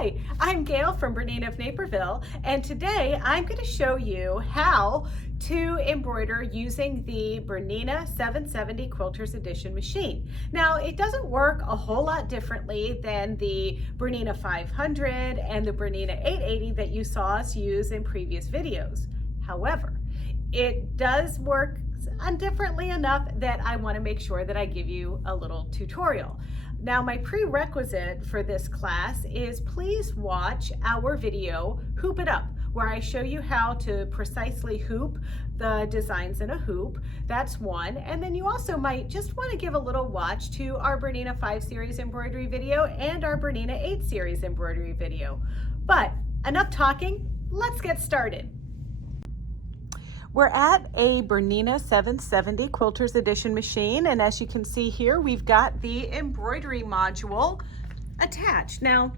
Hi, I'm Gayle from BERNINA of Naperville, and today I'm going to show you how to embroider using the BERNINA 770 Quilters Edition machine. Now, it doesn't work a whole lot differently than the BERNINA 500 and the BERNINA 880 that you saw us use in previous videos. However, it does work differently enough that I want to make sure that I give you a little tutorial. Now, my prerequisite for this class is please watch our video, Hoop It Up, where I show you how to precisely hoop the designs in a hoop. That's one. And then you also might just want to give a little watch to our BERNINA 5 series embroidery video and our BERNINA 8 series embroidery video. But enough talking, let's get started. We're at a BERNINA 770 Quilters Edition machine, and as you can see here, we've got the embroidery module attached. Now,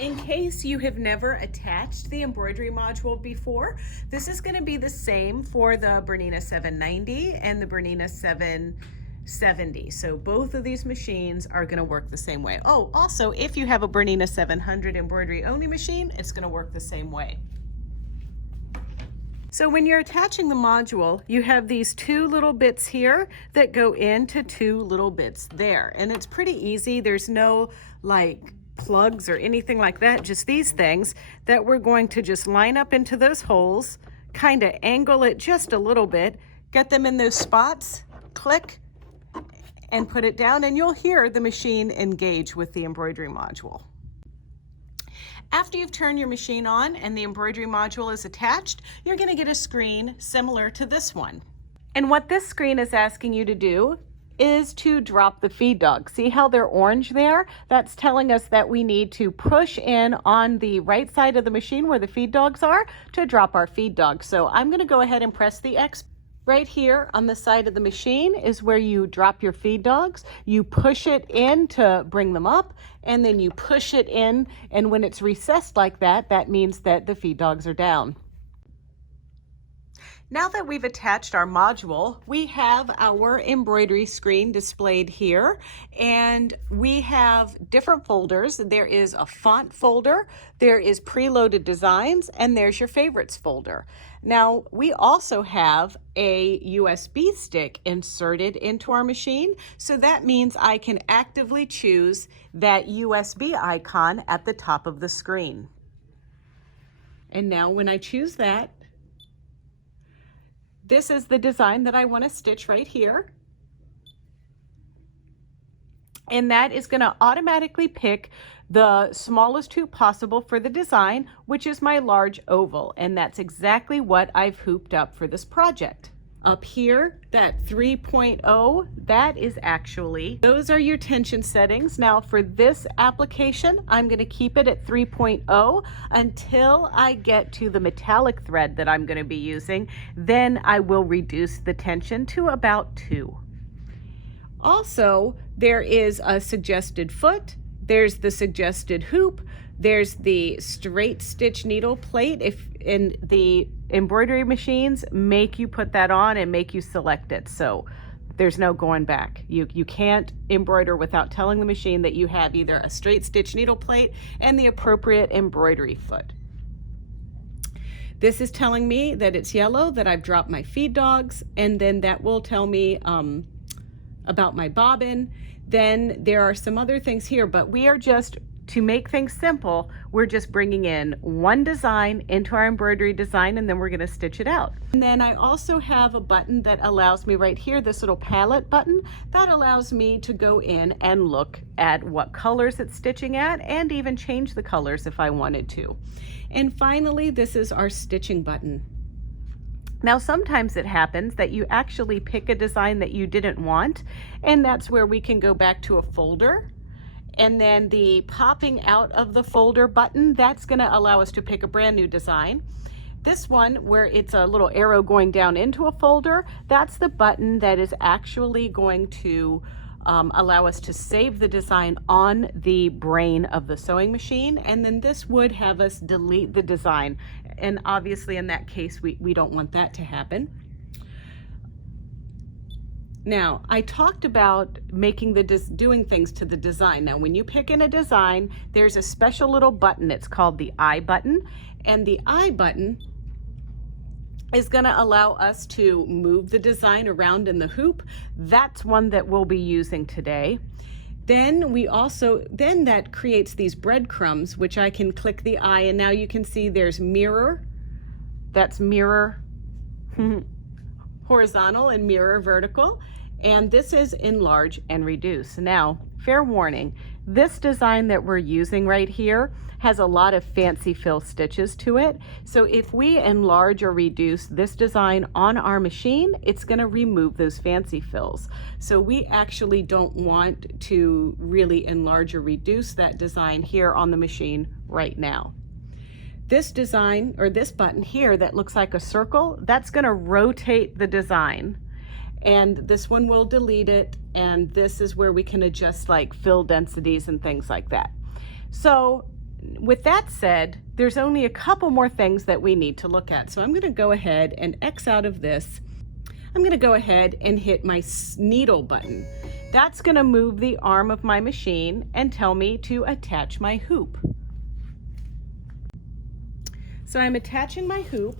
in case you have never attached the embroidery module before, this is going to be the same for the BERNINA 790 and the BERNINA 770. So both of these machines are going to work the same way. Oh, also, if you have a BERNINA 700 embroidery only machine, it's going to work the same way. So when you're attaching the module, you have these two little bits here that go into two little bits there. And it's pretty easy. There's no like plugs or anything like that, just these things that we're going to just line up into those holes, kind of angle it just a little bit, get them in those spots, click, and put it down, and you'll hear the machine engage with the embroidery module. After you've turned your machine on and the embroidery module is attached, you're going to get a screen similar to this one. And what this screen is asking you to do is to drop the feed dogs. See how they're orange there? That's telling us that we need to push in on the right side of the machine where the feed dogs are to drop our feed dogs. So I'm going to go ahead and press the X. Right here on the side of the machine is where you drop your feed dogs. You push it in to bring them up, and then you push it in, and when it's recessed like that, that means that the feed dogs are down. Now that we've attached our module, we have our embroidery screen displayed here, and we have different folders. There is a font folder, there is preloaded designs, and there's your favorites folder. Now, we also have a USB stick inserted into our machine, so that means I can actively choose that USB icon at the top of the screen. And now when I choose that, this is the design that I want to stitch right here. And that is going to automatically pick the smallest hoop possible for the design, which is my large oval. And that's exactly what I've hooped up for this project. Up here, that 3.0, that is actually, those are your tension settings. Now for this application, I'm going to keep it at 3.0 until I get to the metallic thread that I'm going to be using. Then I will reduce the tension to about 2. Also, there is a suggested foot, there's the suggested hoop, there's the straight stitch needle plate. If in the embroidery machines make you put that on and make you select it, so there's no going back. You can't embroider without telling the machine that you have either a straight stitch needle plate and the appropriate embroidery foot. This is telling me that it's yellow, that I've dropped my feed dogs, and then that will tell me about my bobbin. Then there are some other things here, but we are just, to make things simple, we're just bringing in one design into our embroidery design, and then we're going to stitch it out. And then I also have a button that allows me right here, this little palette button, that allows me to go in and look at what colors it's stitching at and even change the colors if I wanted to. And finally, this is our stitching button. Now, sometimes it happens that you actually pick a design that you didn't want, and that's where we can go back to a folder. And then the popping out of the folder button, that's going to allow us to pick a brand new design. This one, where it's a little arrow going down into a folder, that's the button that is actually going to allow us to save the design on the brain of the sewing machine. And then this would have us delete the design. And obviously in that case, we don't want that to happen. Now, I talked about doing things to the design. Now, when you pick in a design, there's a special little button. It's called the I button, and the I button is going to allow us to move the design around in the hoop. That's one that we'll be using today. Then that creates these breadcrumbs, which I can click the I, and now you can see there's mirror. That's mirror horizontal and mirror vertical. And this is enlarge and reduce. Now, fair warning, this design that we're using right here has a lot of fancy fill stitches to it. So if we enlarge or reduce this design on our machine, it's gonna remove those fancy fills. So we actually don't want to really enlarge or reduce that design here on the machine right now. This design, or this button here that looks like a circle, that's gonna rotate the design. And this one will delete it, and this is where we can adjust like fill densities and things like that. So with that said, there's only a couple more things that we need to look at. So I'm going to go ahead and X out of this. I'm going to go ahead and hit my needle button. That's going to move the arm of my machine and tell me to attach my hoop. So I'm attaching my hoop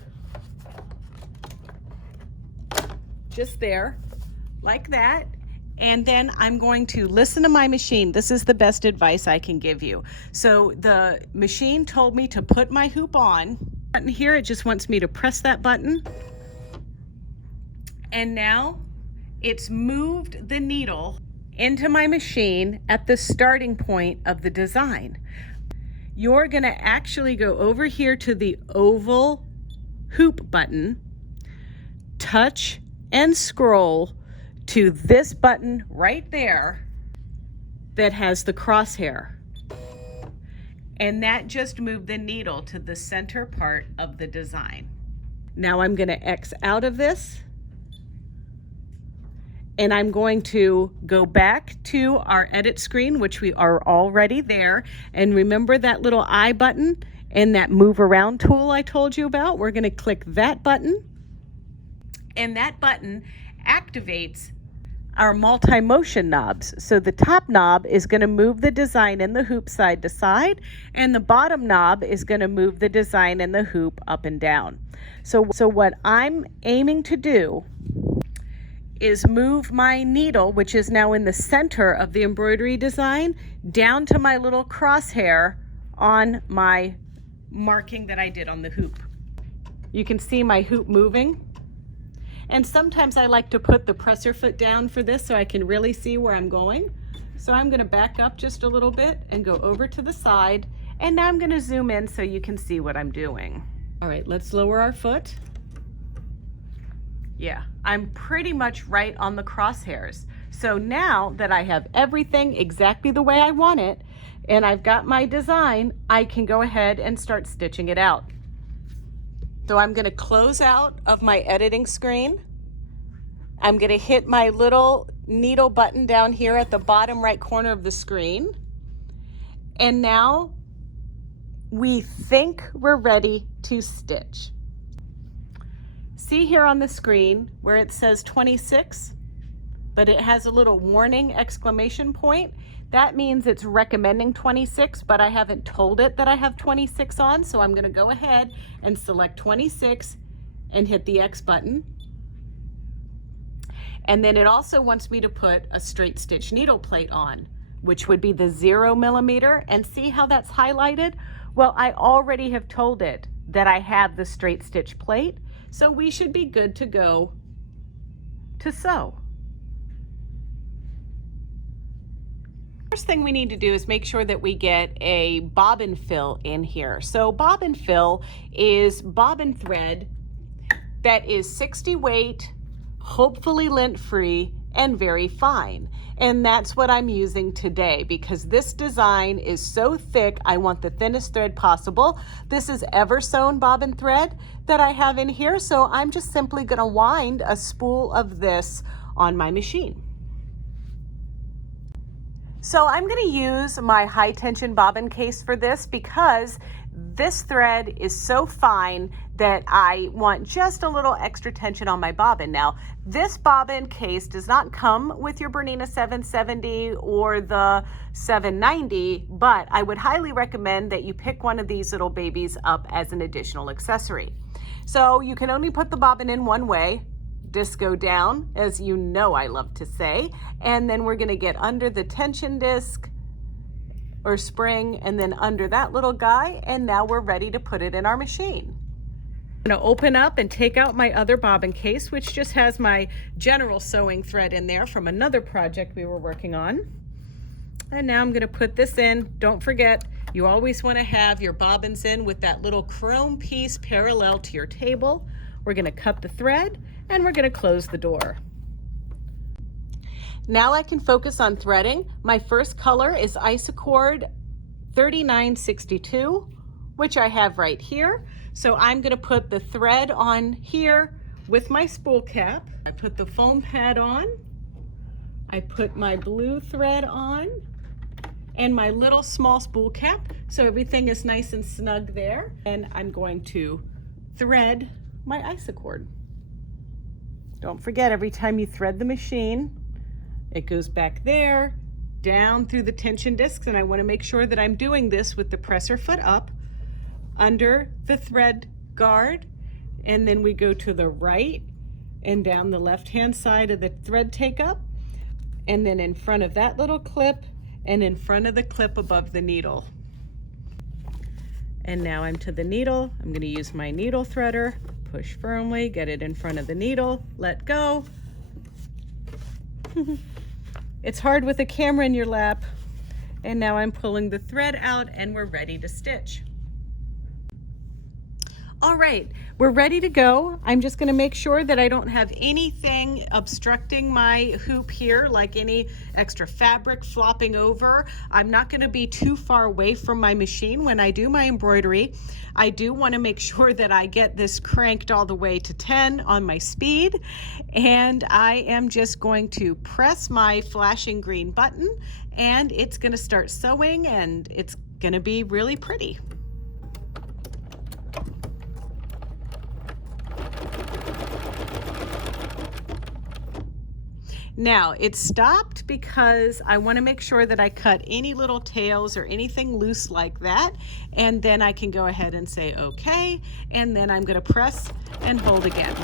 just there, like that. And then I'm going to listen to my machine. This is the best advice I can give you. So the machine told me to put my hoop on. Button here, it just wants me to press that button. And now it's moved the needle into my machine at the starting point of the design. You're gonna actually go over here to the oval hoop button, touch and scroll to this button right there that has the crosshair. And that just moved the needle to the center part of the design. Now I'm going to X out of this, and I'm going to go back to our edit screen, which we are already there. And remember that little I button and that move around tool I told you about? We're going to click that button, and that button activates our multi-motion knobs. So the top knob is going to move the design in the hoop side to side, and the bottom knob is going to move the design in the hoop up and down. So what I'm aiming to do is move my needle, which is now in the center of the embroidery design, down to my little crosshair on my marking that I did on the hoop. You can see my hoop moving. And sometimes I like to put the presser foot down for this so I can really see where I'm going. So I'm going to back up just a little bit and go over to the side. And now I'm going to zoom in so you can see what I'm doing. All right, let's lower our foot. Yeah, I'm pretty much right on the crosshairs. So now that I have everything exactly the way I want it, and I've got my design, I can go ahead and start stitching it out. So I'm going to close out of my editing screen. I'm going to hit my little needle button down here at the bottom right corner of the screen. And now we think we're ready to stitch. See here on the screen where it says 26, but it has a little warning exclamation point. That means it's recommending 26, but I haven't told it that I have 26 on, so I'm going to go ahead and select 26 and hit the X button. And then it also wants me to put a straight stitch needle plate on, which would be the 0 millimeter. And see how that's highlighted? Well, I already have told it that I have the straight stitch plate, so we should be good to go to sew. First thing we need to do is make sure that we get a bobbin fill in here. So bobbin fill is bobbin thread that is 60 weight, hopefully lint-free, and very fine. And that's what I'm using today because this design is so thick, I want the thinnest thread possible. This is ever sewn bobbin thread that I have in here, so I'm just simply gonna wind a spool of this on my machine. So I'm going to use my high tension bobbin case for this because this thread is so fine that I want just a little extra tension on my bobbin. Now, this bobbin case does not come with your Bernina 770 or the 790, but I would highly recommend that you pick one of these little babies up as an additional accessory. So you can only put the bobbin in one way. Disco down, as you know I love to say, and then we're going to get under the tension disc or spring and then under that little guy, and now we're ready to put it in our machine. I'm going to open up and take out my other bobbin case, which just has my general sewing thread in there from another project we were working on. And now I'm going to put this in. Don't forget, you always want to have your bobbins in with that little chrome piece parallel to your table. We're going to cut the thread and we're going to close the door. Now I can focus on threading. My first color is Isocord 3962, which I have right here. So I'm going to put the thread on here with my spool cap. I put the foam pad on. I put my blue thread on and my little small spool cap. So everything is nice and snug there. And I'm going to thread my Isocord. Don't forget, every time you thread the machine, it goes back there, down through the tension discs, and I want to make sure that I'm doing this with the presser foot up, under the thread guard, and then we go to the right and down the left-hand side of the thread take-up, and then in front of that little clip, and in front of the clip above the needle. And now I'm to the needle. I'm going to use my needle threader. Push firmly, get it in front of the needle, let go. It's hard with a camera in your lap. And now I'm pulling the thread out and we're ready to stitch. All right, we're ready to go. I'm just going to make sure that I don't have anything obstructing my hoop here, like any extra fabric flopping over. I'm not going to be too far away from my machine when I do my embroidery. I do want to make sure that I get this cranked all the way to 10 on my speed. And I am just going to press my flashing green button and it's going to start sewing and it's going to be really pretty. Now it stopped because I want to make sure that I cut any little tails or anything loose like that, and then I can go ahead and say okay, and then I'm going to press and hold again.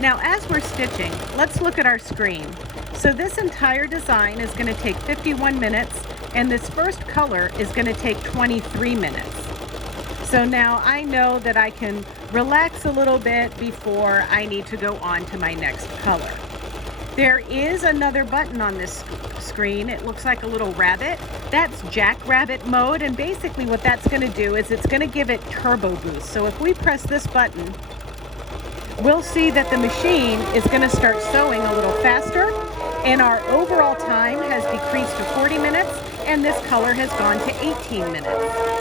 Now as we're stitching, let's look at our screen. So this entire design is going to take 51 minutes and this first color is going to take 23 minutes. So now I know that I can relax a little bit before I need to go on to my next color. There is another button on this screen. It looks like a little rabbit. That's jackrabbit mode, and basically what that's going to do is it's going to give it turbo boost. So if we press this button, we'll see that the machine is going to start sewing a little faster, and our overall time has decreased to 40 minutes, and this color has gone to 18 minutes.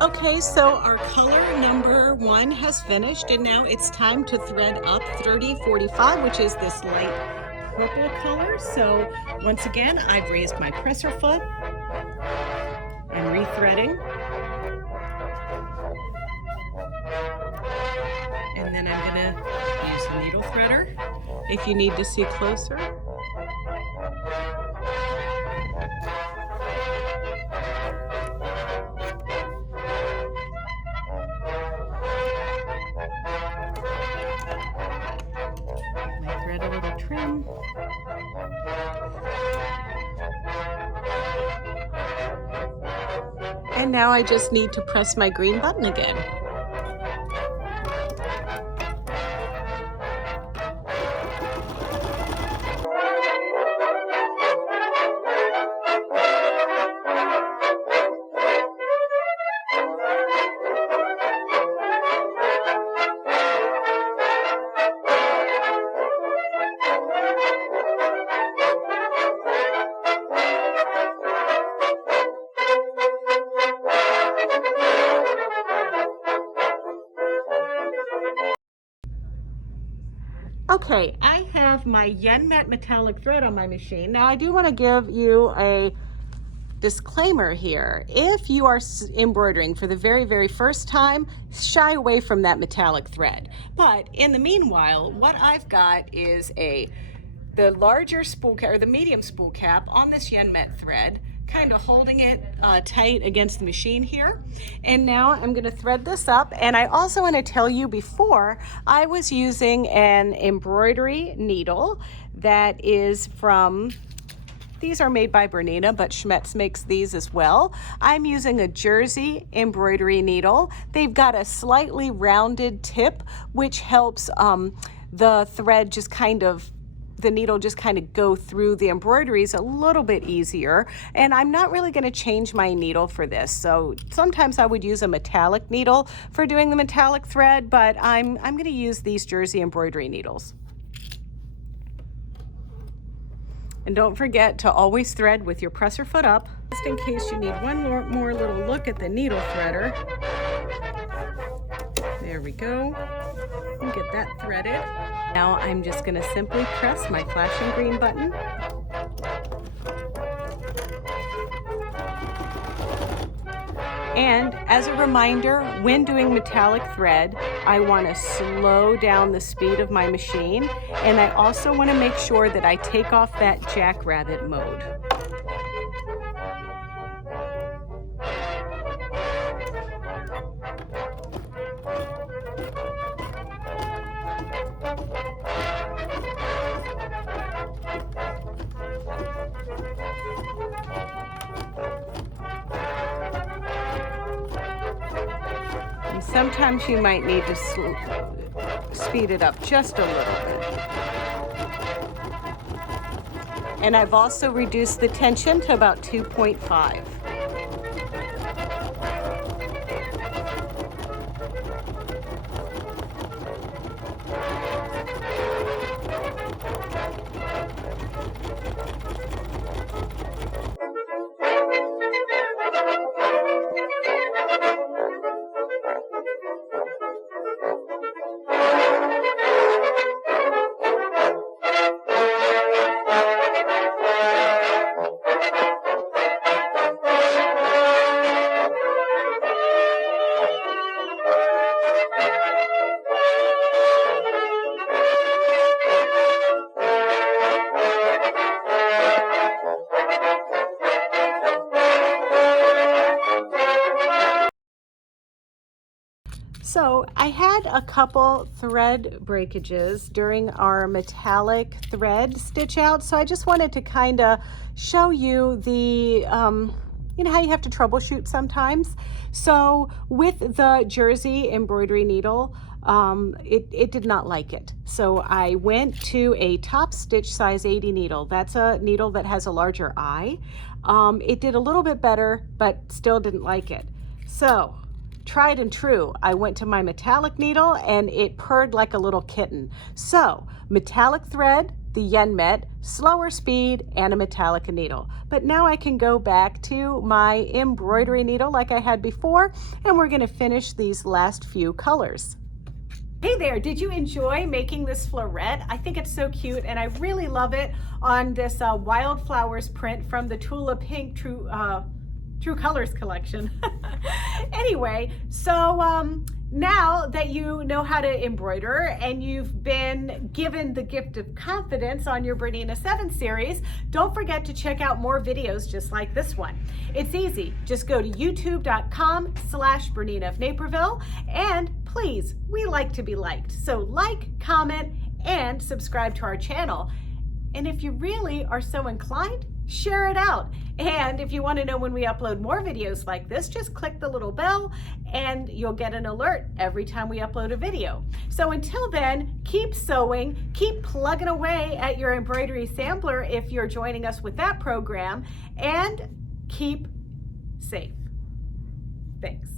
Okay, so our color number 1 has finished, and now it's time to thread up 3045, which is this light purple color. So once again, I've raised my presser foot and rethreading. And then I'm going to use the needle threader if you need to see closer. Trim. And now I just need to press my green button again. Okay, I have my yen met metallic thread on my machine. Now I do want to give you a disclaimer here. If you are embroidering for the very first time, shy away from that metallic thread. But in the meanwhile, what I've got is the larger spool cap, or the medium spool cap on this yen met thread, kind of holding it tight against the machine here. And now I'm going to thread this up. And I also want to tell you, before I was using an embroidery needle that is from, these are made by Bernina, but Schmetz makes these as well. I'm using a Jersey embroidery needle. They've got a slightly rounded tip, which helps the thread just kind of, the needle just kind of go through the embroideries a little bit easier. And I'm not really going to change my needle for this. So sometimes I would use a metallic needle for doing the metallic thread, but I'm going to use these Jersey embroidery needles. And don't forget to always thread with your presser foot up, just in case you need one more little look at the needle threader. There we go. And get that threaded. Now I'm just going to simply press my flashing green button. And as a reminder, when doing metallic thread, I want to slow down the speed of my machine, and I also want to make sure that I take off that jackrabbit mode. Sometimes you might need to speed it up just a little bit. And I've also reduced the tension to about 2.5. So I had a couple thread breakages during our metallic thread stitch out. So I just wanted to kind of show you the, you know how you have to troubleshoot sometimes. So with the Jersey embroidery needle, it did not like it. So I went to a top stitch size 80 needle. That's a needle that has a larger eye. It did a little bit better, but still didn't like it. So tried and true, I went to my metallic needle and it purred like a little kitten. So metallic thread, the yen met, slower speed, and a metallic needle. But now I can go back to my embroidery needle like I had before, and we're going to finish these last few colors. Hey there, did you enjoy making this floret? I think it's so cute and I really love it on this Wildflowers print from the Tula Pink True Colors collection. Anyway, so now that you know how to embroider and you've been given the gift of confidence on your Bernina 7 series, don't forget to check out more videos just like this one. It's easy. Just go to youtube.com/Bernina of Naperville, and please, we like to be liked. So like, comment, and subscribe to our channel. And if you really are so inclined, share it out. And if you want to know when we upload more videos like this, just click the little bell and you'll get an alert every time we upload a video. So until then, keep sewing, keep plugging away at your embroidery sampler if you're joining us with that program, and keep safe. Thanks.